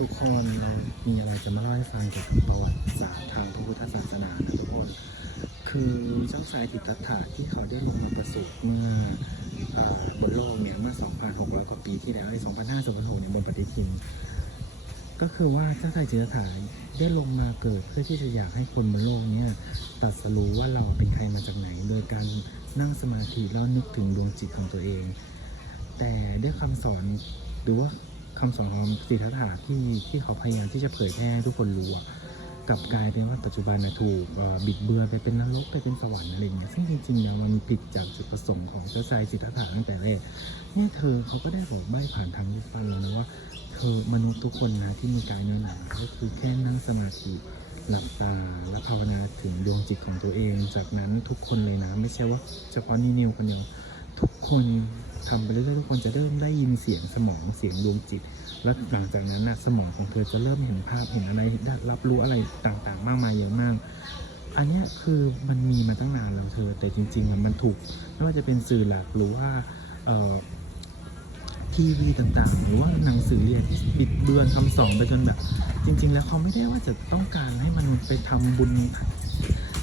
ทุกคนเรามีอะไรจะมาเล่าให้ฟังเกี่ยวกับประวัติศาสตร์ทางพระพุทธศาสนานะทุกคน คือเจ้าชายสิตถะที่เขาได้ลงมาประสูติเมื่อบนโลกเนี่ยเมื่อ 2,600 กว่าปีที่แล้วไอ้2,526เนี่ยบนปฏิทิน ก็คือว่าเจ้าชายสิตถะได้ลงมาเกิดเพื่อที่จะอยากให้คนบนโลกเนี่ยตัดสรู้ว่าเราเป็นใครมาจากไหน โดยการนั่งสมาธิแล้วนึกถึงดวงจิตของตัวเอง แต่ด้วยคำสอนหรือว่า คำสอนของสิทธัตถะที่ที่เขาพยายามที่จะเผยแพร่ให้ทุกคนรู้กลับกลายเป็นว่าปัจจุบันนะถูกบิดเบือนไปเป็นนรกไปเป็นสวรรค์อะไรเงี้ยซึ่งจริงๆแล้วมันผิดจากจุดประสงค์ของเจ้าชายสิทธัตถะตั้งแต่แรกเนี่ยเธอเขาก็ได้บอกใบ้ผ่านทางรูปปั้นแล้วนะว่าเธอมนุษย์ทุกคนนะที่มีกายเนื้อหนังก็คือแค่นั่งสมาธิหลับตาและภาวนาถึงดวงจิตของตัวเอง จากนั้นทุกคนเลยนะ ไม่ใช่ว่าเฉพาะนี่นิวคนเดียวทุกคน ทำไปเรื่อยๆทุกคนจะเริ่มได้ยินเสียงสมองเสียงดวงจิต แล้วหลังจากนั้นนะสมองของเธอจะเริ่มเห็นภาพเห็นอะไรได้รับรู้อะไรต่างๆ มากมายเยอะมาก อันนี้คือมันมีมาตั้งนานแล้วเธอ แต่จริงๆมันถูกไม่ว่าจะเป็นสื่อหลักหรือว่าทีวีต่างๆ หรือว่าหนังสือเรียนที่บิดเบือนคำสอนไปจนแบบ จริง ๆ แล้วเขาไม่ได้ว่าจะต้องการให้มนุษย์ไปทำบุญ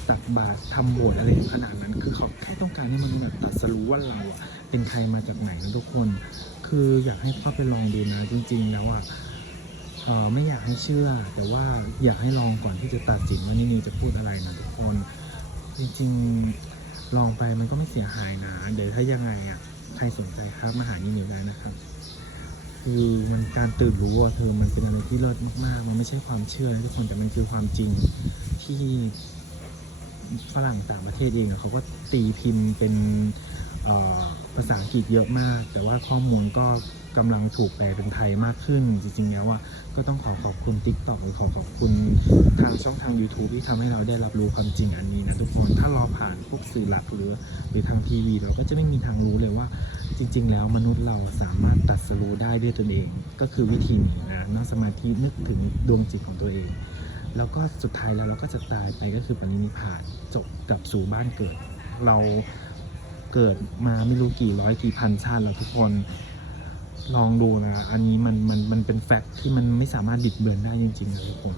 ตักบาตรทำโบสถ์อะไรขนาดนั้น คือเขาแค่ต้องการให้มันแบบตัดสรู้ว่าเราอะเป็นใครมาจากไหนนะทุกคน คืออยากให้พ่อไปลองดูนะจริง ๆ แล้วอะเอ่อไม่อยากให้เชื่อ แต่ว่าอยากให้ลองก่อนที่จะตัดสินว่านี่นิวจะพูดอะไรนะทุกคน จริงๆลองไปมันก็ไม่เสียหายนะ เดี๋ยวถ้ายังไงอะใครสนใจครับมาหานี่นิวได้นะครับ คือมันการตื่นรู้อะเธอมันเป็นอะไรที่เลิศมากๆ มันไม่ใช่ความเชื่อนะทุกคนแต่มันคือความจริงที่ ฝรั่งต่างประเทศเองเขาก็ตีพิมพ์เป็นภาษาอังกฤษเยอะมาก แต่ว่าข้อมูลก็กำลังถูกแปลเป็นไทยมากขึ้น จริงๆแล้วอะก็ต้องขอขอบคุณ TikTok หรือขอขอบคุณทางช่องทาง YouTube ที่ทำให้เราได้รับรู้ความจริงอันนี้นะทุกคนถ้ารอผ่านพวกสื่อหลักหรือหรือทางทีวี เราก็จะไม่มีทางรู้เลยว่า จริง ๆ แล้วมนุษย์เราสามารถตัดสรู้ได้ด้วยตนเอง ก็คือวิธีนี้นะนั่งสมาธินึกถึงดวงจิตของตัวเอง แล้วก็สุดท้ายแล้วเราก็จะตายไปก็คือปรินิพพานจบกลับสู่บ้านเกิด เราเกิดมาไม่รู้กี่ร้อยกี่พันชาติแล้วทุกคนลองดูนะ อันนี้มันมันมันเป็นแฟกต์ที่มันไม่สามารถบิดเบือนได้จริงๆนะทุกคน